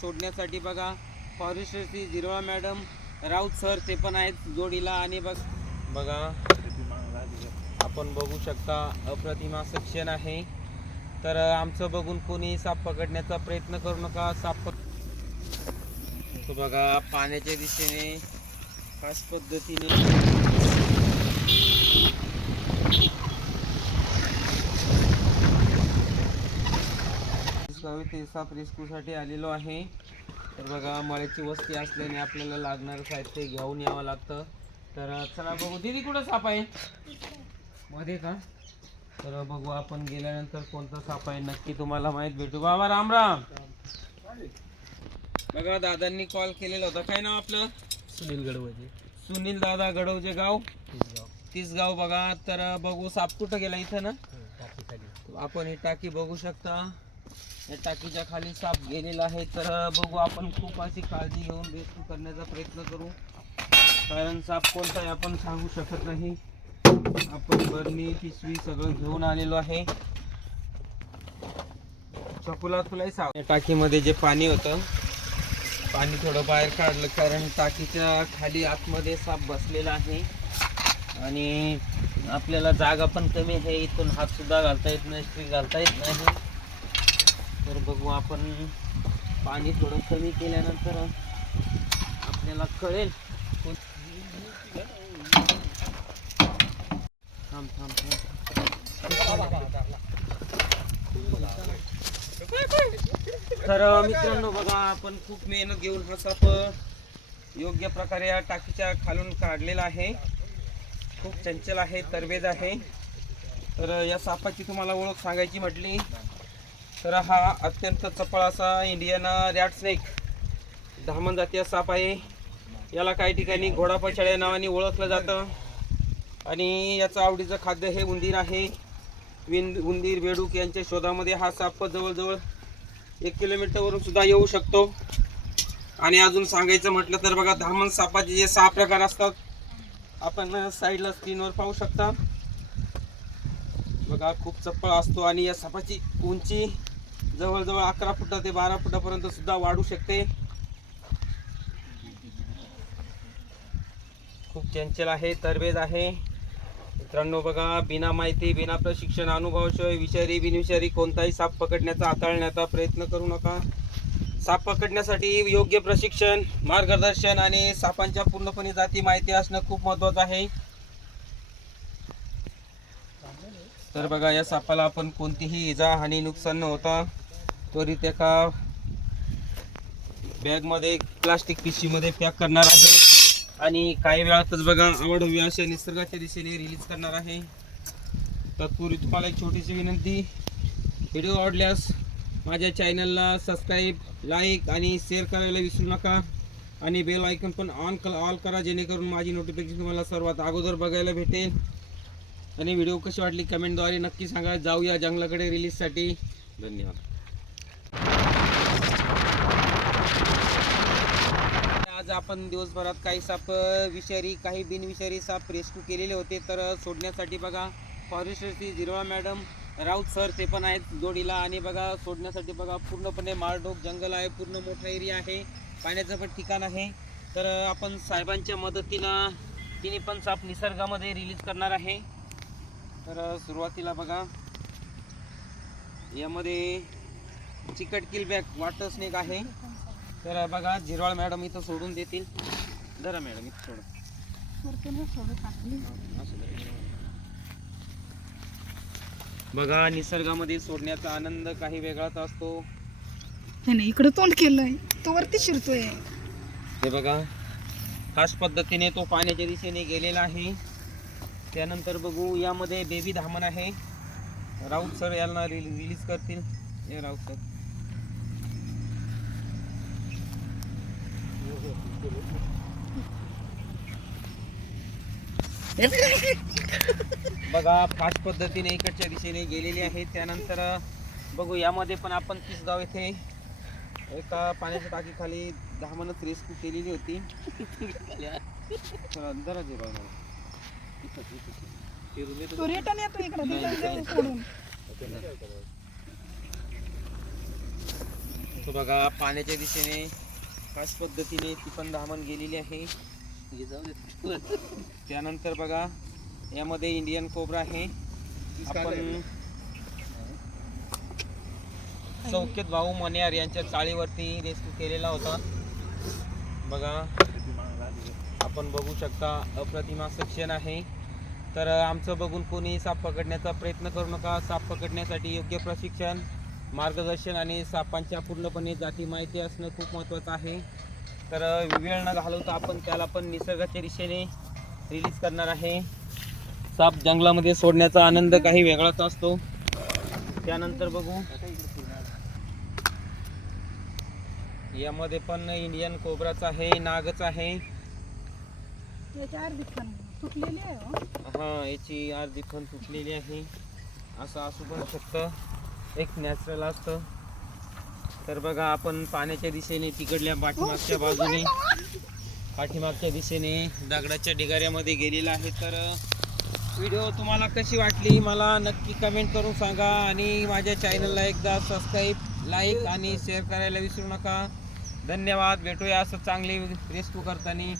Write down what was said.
सोडण्यासाठी बघा. फॉरेस्टरची जिरवा मॅडम राऊत सर ते पण आहेत जोडीला आणि बघ. बघा. आपण बघू शकता अप्रतिमा सेक्शन आहे. तर आमचं बघून कोणी साप पकडण्याचा प्रयत्न करू नका. साप पक बघा पाण्याच्या दिशेने खास पद्धतीने. गावी ते साप रेस्क्यूसाठी आलेलो आहे. तर बघा मळ्याची वस्ती असल्याने आपल्याला लागणारं साहित्य घेऊन यावं लागतं. तर चला बघू. दीदी कुठं साप आहे? मध्ये का? तर बघू आपण गेल्यानंतर कोणता साप आहे नक्की तुम्हाला माहीत भेटू. बाबा राम राम. बघा दादांनी कॉल केलेला होता. काय नाव आपलं? सुनील गडवजे. सुनील दादा गडवजे गाव? तीस गाव. बघा. तर बघू साप कुठं गेला इथं ना? आपण ही टाकी बघू शकता. या टाकीच्या खाली साप गेलेला आहे. तर बघू आपण खूप अशी काळजी घेऊन रेस्क्यू करण्याचा प्रयत्न करू. कारण साप कोणता आहे आपण सांगू शकत नाही. आपण बरणी पिशवी सगळं घेऊन आलेलो आहे. चकुला तुलाही साप. या टाकीमध्ये जे पाणी होतं पाणी थोडं बाहेर काढलं कारण टाकीच्या खाली आतमध्ये साप बसलेला आहे. आणि आपल्याला जागा पण कमी आहे. इथून हातसुद्धा घालता येत नाही स्ट्रिक घालता येत नाही. तर बघू आपण पाणी थोडं कमी केल्यानंतर आपल्याला कळेल. थांब थांब थांब. तर मित्रांनो बघा आपण खूप मेहनत घेऊन हा साप योग्य प्रकारे या टाकीच्या खालून काढलेला आहे. खूप चंचल आहे तरबेज आहे. तर या सापाची तुम्हाला ओळख सांगायची म्हटली. तर हा अत्यंत चपळ असा इंडियन रॅट स्नेक धामण जातीय साप आहे. याला काही ठिकाणी घोडापछाड या नावाने ओळखलं जातं. आणि याचं आवडीचं खाद्य हे उंदीर आहे. विंद उंदीर बेडूक यांच्या शोधामध्ये हा साप जवळजवळ एक किलोमीटरवरून सुद्धा येऊ शकतो. आणि अजून सांगायचं म्हटलं तर बघा धामण सापाचे जे सहा प्रकार असतात आपण साईडला स्क्रीनवर पाहू शकता. बघा खूप चप्पळ असतो आणि या सापाची उंची जवळजवळ अकरा फुटा ते बारा फुटापर्यंत सुद्धा वाढू शकते. खूप चंचल आहे तरबेज आहे. मित्रांनो बघा बिना माहिती बिना प्रशिक्षण अनुभवाशिवाय विषारी बिनविषारी कोणताही साप पकडण्याचा हाताळण्याचा प्रयत्न करू नका. साप पकडण्यासाठी योग्य प्रशिक्षण मार्गदर्शन आणि सापांच्या पूर्णपणे जाती माहिती असणं खूप महत्वाचं आहे. तर बघा या सापाला आपण कोणतीही इजा हानी नुकसान न होता त्वरित एका बॅगमध्ये प्लास्टिक पिशवीमध्ये पॅक करणार आहे. आणि काही वेळातच बघा आवड हवी अशा निसर्गाच्या दिशेने रिलीज करणार आहे. तत्पूर्वी तुम्हाला एक छोटीशी विनंती. व्हिडिओ आवडल्यास माझ्या चॅनलला सबस्क्राईब लाईक आणि शेअर करायला विसरू नका. आणि बेल आयकन पण ऑन ऑल करा जेणेकरून माझी नोटिफिकेशन तुम्हाला सर्वात अगोदर बघायला भेटेल. आणि व्हिडिओ कशी वाटली कमेंटद्वारे नक्की सांगा. जाऊया जंगलाकडे रिलीजसाठी धन्यवाद. आज आपण दिवसभरात काही साप विषारी काही बिनविषारी साप रेस्क्यू केलेले होते. तर सोडण्यासाठी बघा फॉरेस्टरची झिरवा मॅडम राऊत सर ते पण आहेत जोडीला. आणि बघा सोडण्यासाठी बघा पूर्णपणे माळढोक जंगल आहे. पूर्ण मोठा एरिया आहे. पाण्याचं पण ठिकाण आहे. तर आपण साहेबांच्या मदतीनं तिने पण साप निसर्गामध्ये रिलीज करणार आहे. तर सुरुवातीला बघा यामध्ये चिकट किलबॅक वॉटर स्नेक आहे. तर बघा झिरवाळ मॅडम इथं सोडून देतील. जरा मॅडम इथं सोडा असं करा. बघा निसर्गामध्ये सोडण्याचा आनंद काही वेगळाच असतो. नाही इकडे तोंड केलंय. तो वरती शिरतोय. हे बघा खास पद्धतीने तो पाण्याच्या दिशेने गेलेला आहे. त्यानंतर बघू यामध्ये बेबी धामण आहे. राऊत सर यांना रिलीज करतील. हे राऊत सर बघा फास्ट पद्धतीने इकडच्या दिशेने गेलेली आहे. त्यानंतर बघू यामध्ये पण आपण गाव येथे एका पाण्याच्या टाकीखाली धामणच रेस्क्यू केलेली होती. येतो. इकडे बघा पाण्याच्या दिशेने खास पद्धतीने ती पण धामण गेलेली आहे. त्यानंतर बघा यामध्ये इंडियन कोबरा आहे. आपण चौकेत भाऊ मन्यार यांच्या चाळीवरती रेस्क्यू केलेला होता. बघा आपण बघू शकता अप्रतिमा सेक्शन आहे. तर आमचं बघून कोणी साप पकडण्याचा प्रयत्न करू नका. साप पकडण्यासाठी योग्य प्रशिक्षण मार्गदर्शन आणि सापांच्या पूर्णपणे जाती माहिती असणं खूप महत्त्वाचं आहे. तर वेळ न घालवता आपण त्याला पण निसर्गाच्या दिशेने रिलीज करणार आहे. साप जंगलामध्ये सोडण्याचा आनंद काही वेगळाच असतो. त्यानंतर बघू. यामध्ये पण इंडियन कोबराच आहे नागच आहे. पण हो. हा याची अर्धी खण तुटलेली आहे. असं असू पण शकतं. एक नॅचरल असतं. तर बघा आपण पाण्याच्या दिशेने तिकडल्या पाठीमागच्या बाजूने पाठीमागच्या दिशेने दगडाच्या ढिगाऱ्यामध्ये गेलेला आहे. तर व्हिडिओ तुम्हाला कशी वाटली मला नक्की कमेंट करून सांगा आणि माझ्या चॅनलला एकदा सबस्क्राईब लाईक आणि शेअर करायला विसरू नका. धन्यवाद. भेटूया असं चांगली रेस्क्यू करताना.